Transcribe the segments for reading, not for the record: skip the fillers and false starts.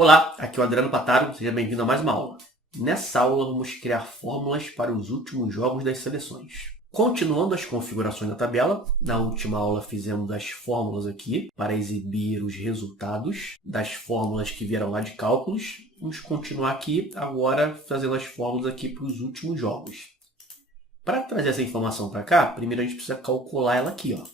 Olá, aqui é o Adriano Pataro, seja bem-vindo a mais uma aula. Nessa aula vamos criar fórmulas para os últimos jogos das seleções. Continuando as configurações da tabela, na última aula fizemos as fórmulas aqui para exibir os resultados das fórmulas que vieram lá de cálculos. Vamos continuar aqui agora fazendo as fórmulas aqui para os últimos jogos. Para trazer essa informação para cá, primeiro a gente precisa calcular ela aqui, ó.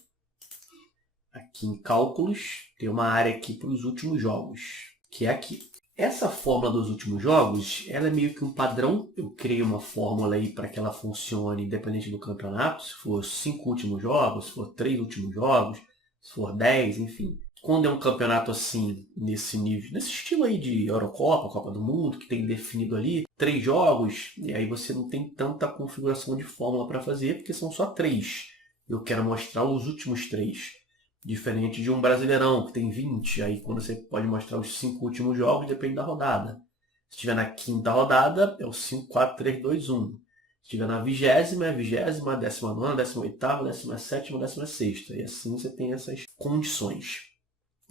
Aqui em cálculos tem uma área aqui para os últimos jogos, que é aqui. Essa fórmula dos últimos jogos, ela é meio que um padrão. Eu criei uma fórmula aí para que ela funcione independente do campeonato. Se for 5 últimos jogos, se for 3 últimos jogos, se for 10, enfim. Quando é um campeonato assim, nesse nível, nesse estilo aí de Eurocopa, Copa do Mundo, que tem definido ali 3 jogos, e aí você não tem tanta configuração de fórmula para fazer, porque são só 3. Eu quero mostrar os últimos 3. Diferente de um Brasileirão, que tem 20, aí quando você pode mostrar os 5 últimos jogos, depende da rodada. Se estiver na 5ª rodada, é o 5, 4, 3, 2, 1. Se estiver na 20ª, é a 20ª, 19ª, 18ª, 17ª, 16ª. E assim você tem essas condições.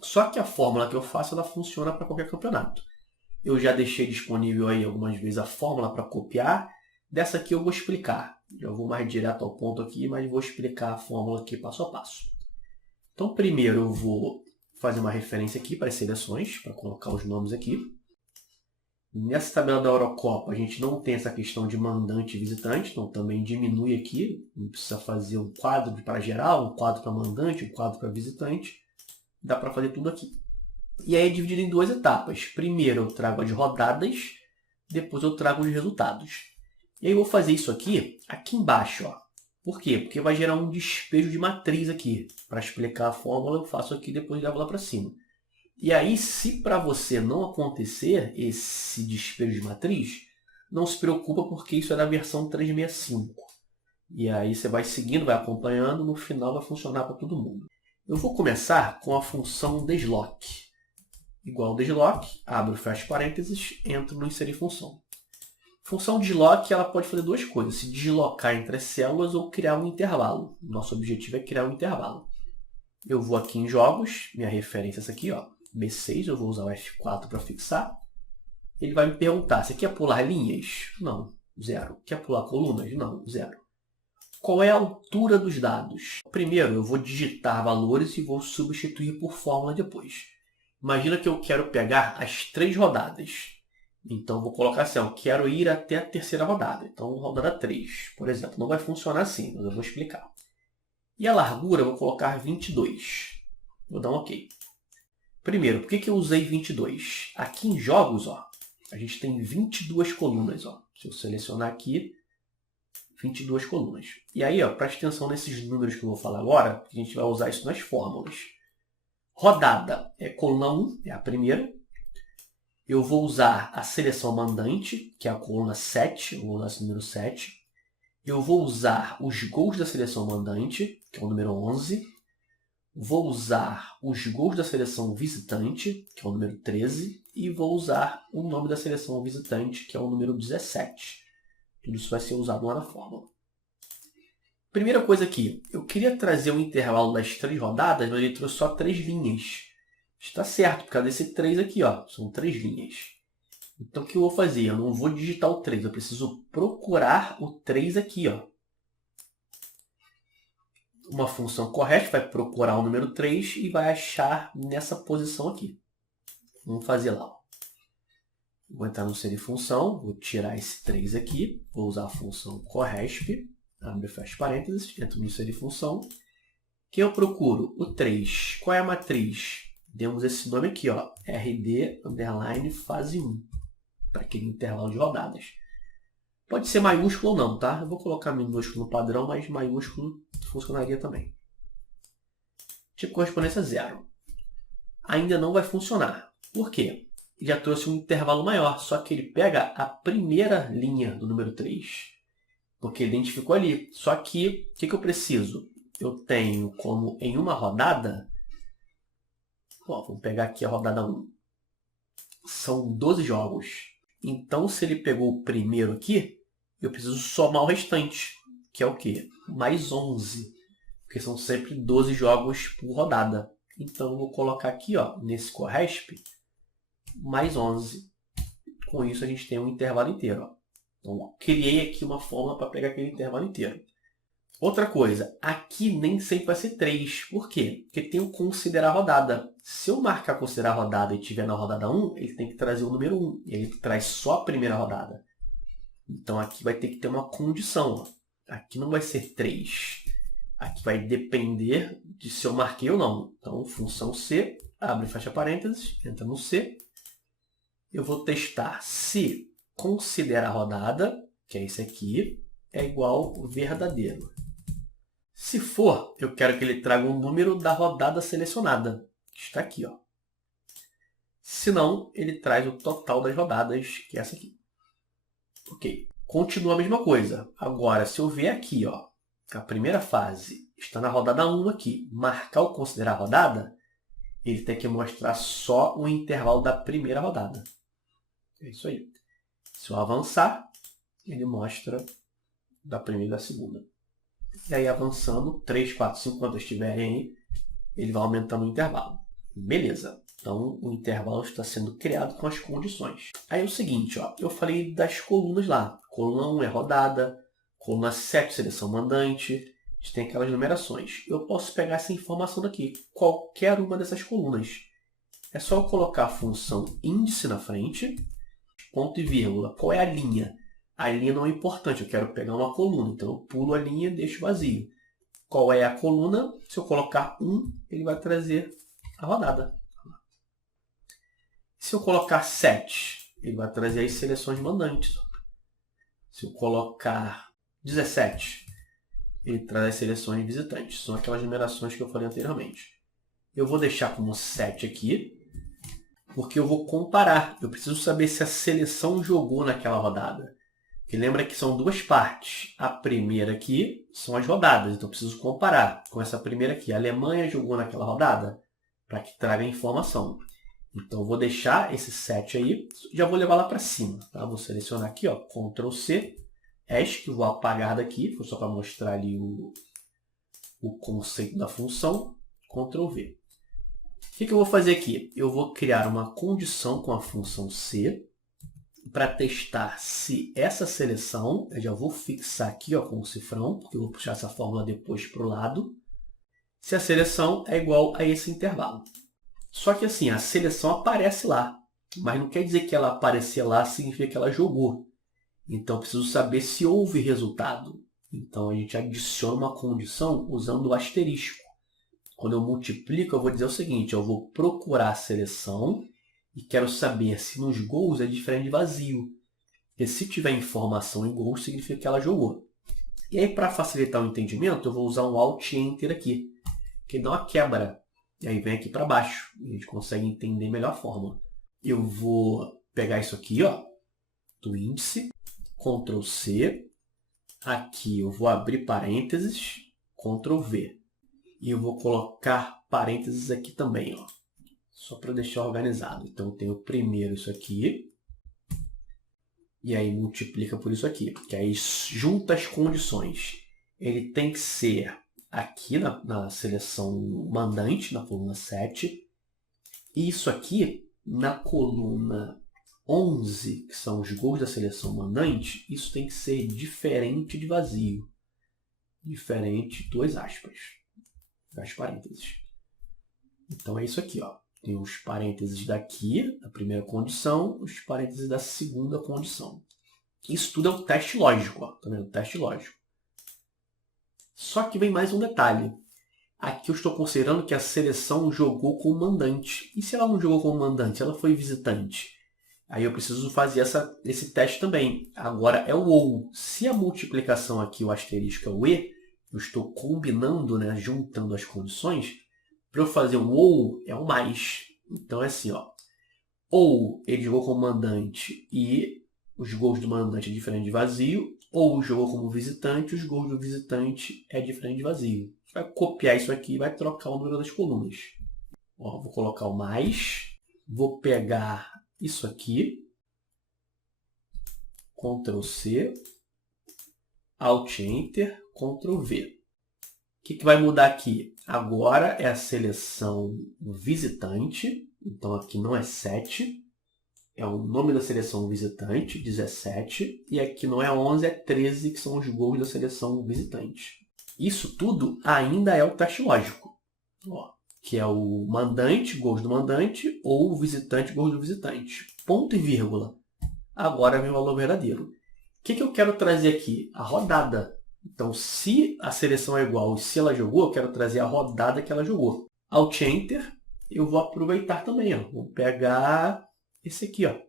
Só que a fórmula que eu faço, ela funciona para qualquer campeonato. Eu já deixei disponível aí algumas vezes a fórmula para copiar. Dessa aqui eu vou explicar. Eu vou mais direto ao ponto aqui, mas vou explicar a fórmula aqui passo a passo. Então, primeiro eu vou fazer uma referência aqui para as seleções, para colocar os nomes aqui. Nessa tabela da Eurocopa, a gente não tem essa questão de mandante e visitante, então também diminui aqui. Não precisa fazer um quadro para geral, um quadro para mandante, um quadro para visitante. Dá para fazer tudo aqui. E aí é dividido em 2 etapas. Primeiro eu trago as rodadas, depois eu trago os resultados. E aí eu vou fazer isso aqui embaixo, ó. Por quê? Porque vai gerar um despejo de matriz aqui. Para explicar a fórmula, eu faço aqui e depois levo lá para cima. E aí, se para você não acontecer esse despejo de matriz, não se preocupa porque isso é da versão 365. E aí você vai seguindo, vai acompanhando, no final vai funcionar para todo mundo. Eu vou começar com a função desloc. Igual desloc, abro, fecho parênteses, entro no inserir função. Função desloc, ela pode fazer 2 coisas, se deslocar entre as células ou criar um intervalo. Nosso objetivo é criar um intervalo. Eu vou aqui em jogos, minha referência é essa aqui, ó, B6, eu vou usar o F4 para fixar. Ele vai me perguntar, você quer pular linhas? Não, 0. Quer pular colunas? Não, 0. Qual é a altura dos dados? Primeiro, eu vou digitar valores e vou substituir por fórmula depois. Imagina que eu quero pegar as 3 rodadas. Então, vou colocar assim, eu quero ir até a 3ª rodada. Então, rodada 3, por exemplo. Não vai funcionar assim, mas eu vou explicar. E a largura, eu vou colocar 22. Vou dar um OK. Primeiro, por que eu usei 22? Aqui em jogos, ó, a gente tem 22 colunas. Ó. Se eu selecionar aqui, 22 colunas. E aí, ó, preste atenção nesses números que eu vou falar agora, porque a gente vai usar isso nas fórmulas. Rodada é coluna 1, é a primeira. Eu vou usar a seleção mandante, que é a coluna 7, eu vou usar esse número 7. Eu vou usar os gols da seleção mandante, que é o número 11. Vou usar os gols da seleção visitante, que é o número 13. E vou usar o nome da seleção visitante, que é o número 17. Tudo isso vai ser usado lá na fórmula. Primeira coisa aqui, eu queria trazer um intervalo das 3 rodadas, mas ele trouxe só 3 linhas. Está certo, por causa desse 3 aqui, ó, são 3 linhas. Então, o que eu vou fazer? Eu não vou digitar o 3, eu preciso procurar o 3 aqui, ó. Uma função correct vai procurar o número 3 e vai achar nessa posição aqui. Vamos fazer lá. Ó. Vou entrar no inserir função, vou tirar esse 3 aqui, vou usar a função corresp, abre e fecha parênteses, entro no inserir função. Que eu procuro? O 3. Qual é a matriz? Demos esse nome aqui, ó, RD underline fase 1, para aquele intervalo de rodadas. Pode ser maiúsculo ou não, tá? Eu vou colocar minúsculo no padrão, mas maiúsculo funcionaria também. Tipo correspondência 0. Ainda não vai funcionar. Por quê? Ele já trouxe um intervalo maior, só que ele pega a primeira linha do número 3, porque ele identificou ali. Só que, o que eu preciso? Eu tenho como em uma rodada... Ó, vamos pegar aqui a rodada 1. São 12 jogos. Então, se ele pegou o primeiro aqui, eu preciso somar o restante, que é o quê? Mais 11. Porque são sempre 12 jogos por rodada. Então, eu vou colocar aqui, ó, nesse corresp, mais 11. Com isso, a gente tem um intervalo inteiro. Ó. Então, criei aqui uma fórmula para pegar aquele intervalo inteiro. Outra coisa, aqui nem sempre vai ser 3. Por quê? Porque tem o considerar rodada. Se eu marcar considerar rodada e estiver na rodada 1, ele tem que trazer o número 1. E ele traz só a primeira rodada. Então, aqui vai ter que ter uma condição. Ó. Aqui não vai ser 3. Aqui vai depender de se eu marquei ou não. Então, função C, abre e fecha parênteses, entra no C. Eu vou testar se considerar rodada, que é esse aqui, é igual verdadeiro. Se for, eu quero que ele traga o número da rodada selecionada, que está aqui. Ó. Se não, ele traz o total das rodadas, que é essa aqui. Ok. Continua a mesma coisa. Agora, se eu ver aqui, ó, a primeira fase está na rodada 1 aqui, marcar o considerar rodada, ele tem que mostrar só o intervalo da primeira rodada. É isso aí. Se eu avançar, ele mostra da primeira e da segunda. E aí, avançando, 3, 4, 5, quantas estiverem aí, ele vai aumentando o intervalo. Beleza. Então, o intervalo está sendo criado com as condições. Aí é o seguinte, ó, eu falei das colunas lá. Coluna 1 é rodada, coluna 7, seleção mandante. A gente tem aquelas numerações. Eu posso pegar essa informação daqui, qualquer uma dessas colunas. É só eu colocar a função índice na frente, ponto e vírgula. Qual é a linha? A linha não é importante, eu quero pegar uma coluna, então eu pulo a linha e deixo vazio. Qual é a coluna? Se eu colocar 1, ele vai trazer a rodada. Se eu colocar 7, ele vai trazer as seleções mandantes. Se eu colocar 17, ele traz as seleções visitantes. São aquelas numerações que eu falei anteriormente. Eu vou deixar como 7 aqui, porque eu vou comparar. Eu preciso saber se a seleção jogou naquela rodada. Porque lembra que são duas partes. A primeira aqui são as rodadas, então eu preciso comparar com essa primeira aqui. A Alemanha jogou naquela rodada? Para que traga a informação. Então, eu vou deixar esse 7 aí, já vou levar lá para cima. Tá? Vou selecionar aqui, ó, Ctrl C, ESC, vou apagar daqui, foi só para mostrar ali o conceito da função, Ctrl V. O que eu vou fazer aqui? Eu vou criar uma condição com a função C, para testar se essa seleção, eu já vou fixar aqui ó, com o cifrão, porque eu vou puxar essa fórmula depois para o lado, se a seleção é igual a esse intervalo. Só que assim, a seleção aparece lá, mas não quer dizer que ela aparecer lá significa que ela jogou. Então, eu preciso saber se houve resultado. Então, a gente adiciona uma condição usando o asterisco. Quando eu multiplico, eu vou dizer o seguinte, eu vou procurar a seleção e quero saber se nos gols é diferente de vazio. Porque se tiver informação em gols, significa que ela jogou. E aí, para facilitar o entendimento, eu vou usar um Alt Enter aqui, que dá uma quebra. E aí vem aqui para baixo. A gente consegue entender melhor a fórmula. Eu vou pegar isso aqui, ó, do índice, Ctrl C. Aqui eu vou abrir parênteses, Ctrl V. E eu vou colocar parênteses aqui também, ó, só para deixar organizado. Então, eu tenho primeiro isso aqui. E aí multiplica por isso aqui. Que aí junta as condições. Ele tem que ser aqui na seleção mandante, na coluna 7. E isso aqui, na coluna 11, que são os gols da seleção mandante, isso tem que ser diferente de vazio. Diferente, duas aspas. Fecha parênteses. Então, é isso aqui, ó. Tem os parênteses daqui, da primeira condição, os parênteses da segunda condição. Isso tudo é o teste lógico, ó. Tá vendo? O teste lógico. Só que vem mais um detalhe. Aqui eu estou considerando que a seleção jogou com o mandante. E se ela não jogou com o mandante? Se ela foi visitante? Aí eu preciso fazer esse teste também. Agora é o OU. Se a multiplicação aqui, o asterisco é o E, eu estou combinando, né, juntando as condições. Para eu fazer o OU é o mais. Então é assim, ó. Ou ele jogou como mandante e os gols do mandante é diferente de vazio, ou jogou como visitante, os gols do visitante é diferente de vazio. A gente vai copiar isso aqui e vai trocar o número das colunas. Ó, vou colocar o mais, vou pegar isso aqui, Ctrl C, Alt Enter, Ctrl V. O que vai mudar aqui? Agora é a seleção visitante, então aqui não é 7, é o nome da seleção visitante, 17, e aqui não é 11, é 13, que são os gols da seleção visitante. Isso tudo ainda é o teste lógico, ó, que é o mandante, gols do mandante, ou o visitante, gols do visitante. Ponto e vírgula. Agora vem o valor verdadeiro. O que eu quero trazer aqui? A rodada. Então, se a seleção é igual e se ela jogou, eu quero trazer a rodada que ela jogou. Alt Enter, eu vou aproveitar também. Ó. Vou pegar esse aqui, ó.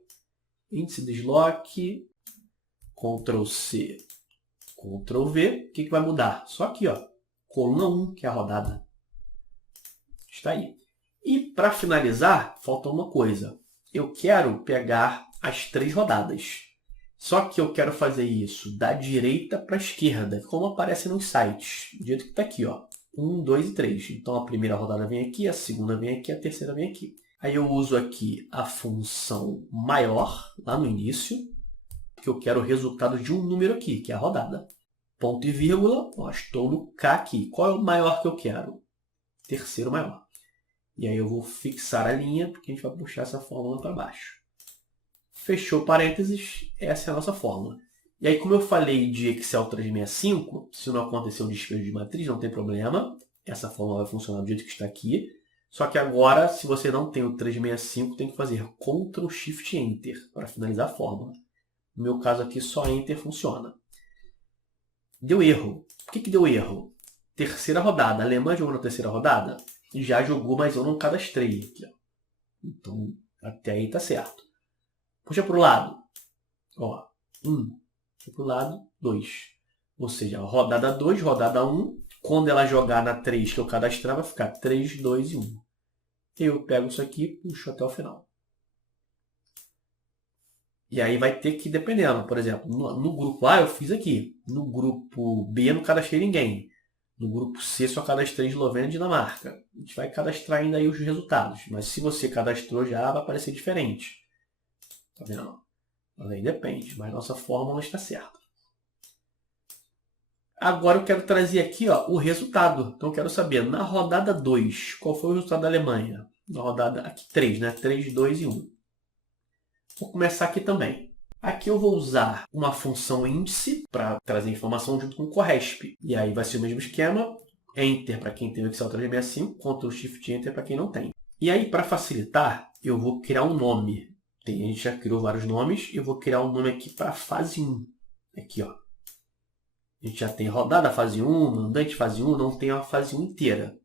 Índice desloque, Ctrl C, Ctrl V. O que vai mudar? Só aqui, ó, coluna 1, que é a rodada. Está aí. E para finalizar, falta uma coisa. Eu quero pegar as 3 rodadas. Só que eu quero fazer isso da direita para a esquerda, como aparece nos sites. Do jeito que está aqui, ó. 1, 2 e 3. Então a primeira rodada vem aqui, a segunda vem aqui, a terceira vem aqui. Aí eu uso aqui a função maior, lá no início, porque eu quero o resultado de um número aqui, que é a rodada. Ponto e vírgula, ó, estou no K aqui. Qual é o maior que eu quero? Terceiro maior. E aí eu vou fixar a linha, porque a gente vai puxar essa fórmula para baixo. Fechou parênteses, essa é a nossa fórmula. E aí, como eu falei de Excel 365, se não acontecer o despejo de matriz, não tem problema. Essa fórmula vai funcionar do jeito que está aqui. Só que agora, se você não tem o 365, tem que fazer Ctrl Shift Enter para finalizar a fórmula. No meu caso aqui, só Enter funciona. Deu erro. Por que deu erro? Terceira rodada. A Alemanha jogou na terceira rodada? Já jogou, mas eu não cadastrei aqui. Ó. Então, até aí tá certo. Puxa para o lado. Ó, 1. Puxa para o lado, 2. Ou seja, rodada 2, rodada 1. Quando ela jogar na 3 que eu cadastrar, vai ficar 3, 2 e 1. Eu pego isso aqui e puxo até o final. E aí vai ter que, dependendo, por exemplo, no grupo A eu fiz aqui. No grupo B eu não cadastrei ninguém. No grupo C só cadastrei Eslovênia e Dinamarca. A gente vai cadastrar ainda aí os resultados. Mas se você cadastrou já, vai aparecer diferente. Tá vendo? Mas aí depende. Mas nossa fórmula está certa. Agora eu quero trazer aqui, ó, o resultado. Então eu quero saber, na rodada 2, qual foi o resultado da Alemanha? Na rodada aqui 3, né? 3, 2 e 1. Vou começar aqui também. Aqui eu vou usar uma função índice para trazer informação junto com o CORRESP. E aí vai ser o mesmo esquema. Enter para quem tem o Excel 365, Ctrl Shift Enter para quem não tem. E aí, para facilitar, eu vou criar um nome. A gente já criou vários nomes. Eu vou criar um nome aqui para fase 1. Aqui, ó. A gente já tem rodada fase 1, mandante fase 1, não tem a fase 1 inteira.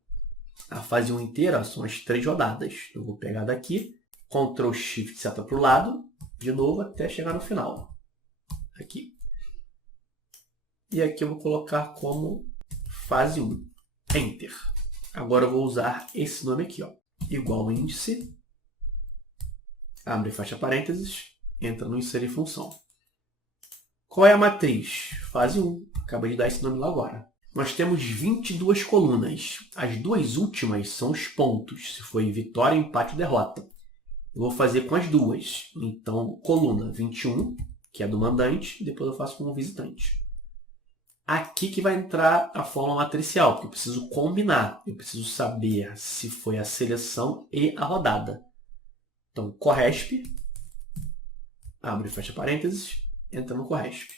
A fase 1 inteira são as 3 rodadas. Eu vou pegar daqui, Ctrl Shift seta para o lado, de novo até chegar no final. Aqui. E aqui eu vou colocar como fase 1. Enter. Agora eu vou usar esse nome aqui, ó. Igual índice. Abre e fecha parênteses. Entra no inserir função. Qual é a matriz? Fase 1. Acabei de dar esse nome lá agora. Nós temos 22 colunas. As duas últimas são os pontos, se foi vitória, empate ou derrota. Eu vou fazer com as duas. Então, coluna 21, que é do mandante, depois eu faço com o visitante. Aqui que vai entrar a fórmula matricial, porque eu preciso combinar. Eu preciso saber se foi a seleção e a rodada. Então, CORRESP, abre e fecha parênteses, entra no CORRESP.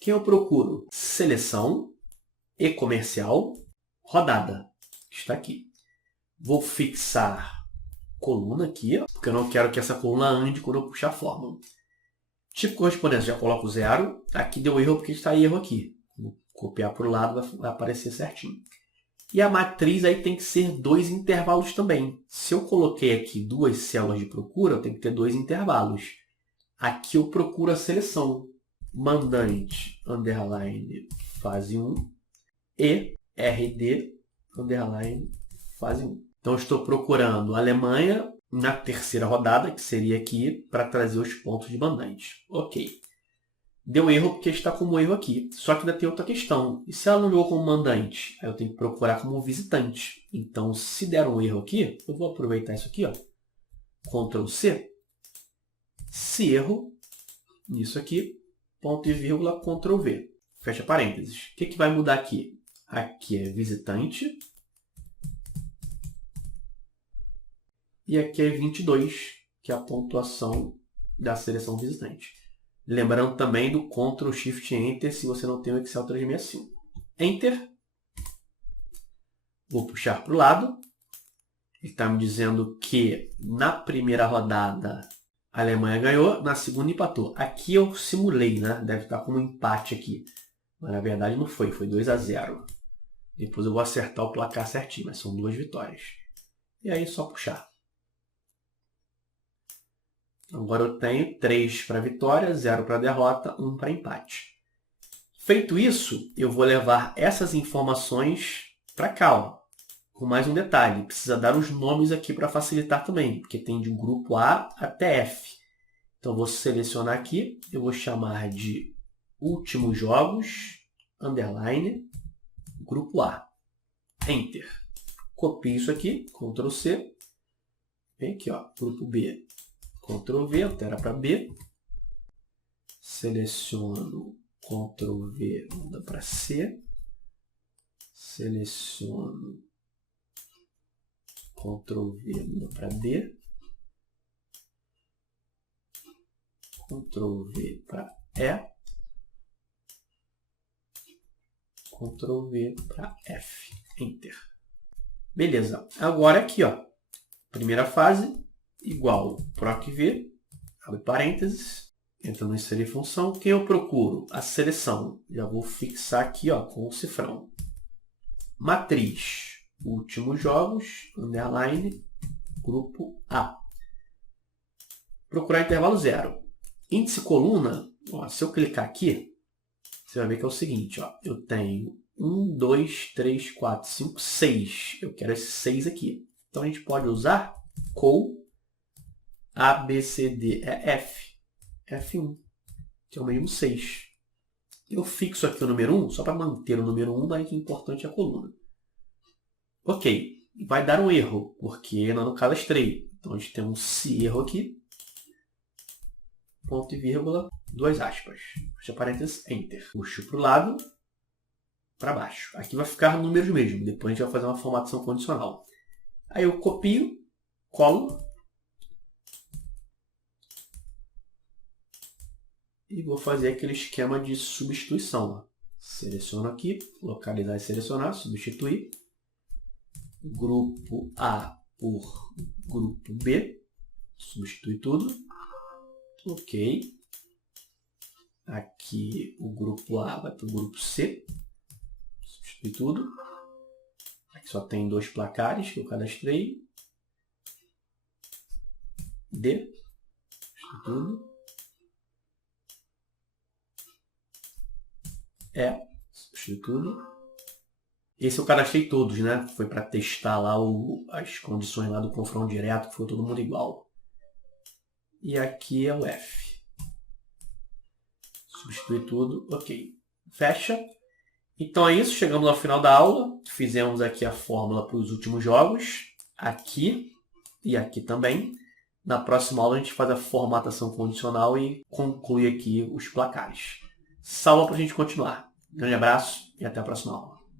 Quem eu procuro? Seleção e comercial, rodada. Está aqui. Vou fixar coluna aqui, ó, porque eu não quero que essa coluna ande quando eu puxar a fórmula. Tipo correspondência, já coloco 0. Aqui deu erro porque está erro aqui. Vou copiar para o lado, vai aparecer certinho. E a matriz aí tem que ser 2 intervalos também. Se eu coloquei aqui 2 células de procura, eu tenho que ter 2 intervalos. Aqui eu procuro a seleção. Mandante, underline, fase 1 e RD, underline, fase 1. Então, eu estou procurando a Alemanha na terceira rodada, que seria aqui, para trazer os pontos de mandante. Ok. Deu erro porque está como erro aqui. Só que ainda tem outra questão. E se ela não jogou como mandante? Aí eu tenho que procurar como visitante. Então, se der um erro aqui, eu vou aproveitar isso aqui, ó. Ctrl C. Se erro, nisso aqui, ponto e vírgula, Ctrl V. Fecha parênteses. O que vai mudar aqui? Aqui é visitante. E aqui é 22, que é a pontuação da seleção visitante. Lembrando também do Ctrl Shift Enter se você não tem o Excel 365. Enter. Vou puxar para o lado. Ele está me dizendo que na primeira rodada a Alemanha ganhou, na segunda empatou. Aqui eu simulei, né? Deve estar como empate aqui. Mas na verdade não foi, foi 2-0. Depois eu vou acertar o placar certinho, mas são 2 vitórias. E aí é só puxar. Agora eu tenho 3 para vitória, 0 para derrota, 1 para empate. Feito isso, eu vou levar essas informações para cá. Ó. Com mais um detalhe, precisa dar os nomes aqui para facilitar também, porque tem de grupo A até F. Então vou selecionar aqui, eu vou chamar de últimos jogos, underline, grupo A. Enter. Copio isso aqui, Ctrl C. Vem aqui, ó, grupo B. Ctrl V, altera para B. Seleciono, Ctrl V, muda para C. Seleciono, Ctrl V, muda para D. Ctrl V para E. Ctrl V para F. Enter. Beleza. Agora aqui, ó. Primeira fase, igual proc V, abre parênteses, entra no inserir função. Quem eu procuro? A seleção. Já vou fixar aqui, ó, com o cifrão. Matriz. Últimos jogos, underline, grupo A. Procurar intervalo 0. Índice coluna, ó, se eu clicar aqui, você vai ver que é o seguinte, ó, eu tenho 1, 2, 3, 4, 5, 6. Eu quero esses 6 aqui. Então a gente pode usar col A, B, C, D, E, F. F1, que é o mínimo 6. Eu fixo aqui o número 1, só para manter o número 1, mas o importante é a coluna. Ok, vai dar um erro, porque não cadastrei. Então a gente tem um se erro aqui. Ponto e vírgula, 2 aspas. Fecha parênteses, enter. Puxo para o lado, para baixo. Aqui vai ficar números mesmo. Depois a gente vai fazer uma formatação condicional. Aí eu copio, colo. E vou fazer aquele esquema de substituição. Ó. Seleciono aqui, localizar e selecionar, substituir. Grupo A por grupo B. Substitui tudo. Ok. Aqui o grupo A vai para o grupo C. Substitui tudo. Aqui só tem 2 placares que eu cadastrei. D. Substitui tudo. Substitui tudo. Esse eu cadastrei todos, né? Foi para testar lá as condições lá do confronto direto, que foi todo mundo igual. E aqui é o F. Substitui tudo, ok. Fecha. Então é isso, chegamos ao final da aula. Fizemos aqui a fórmula para os últimos jogos. Aqui e aqui também. Na próxima aula a gente faz a formatação condicional e conclui aqui os placares. Salva para a gente continuar. Grande abraço e até a próxima aula.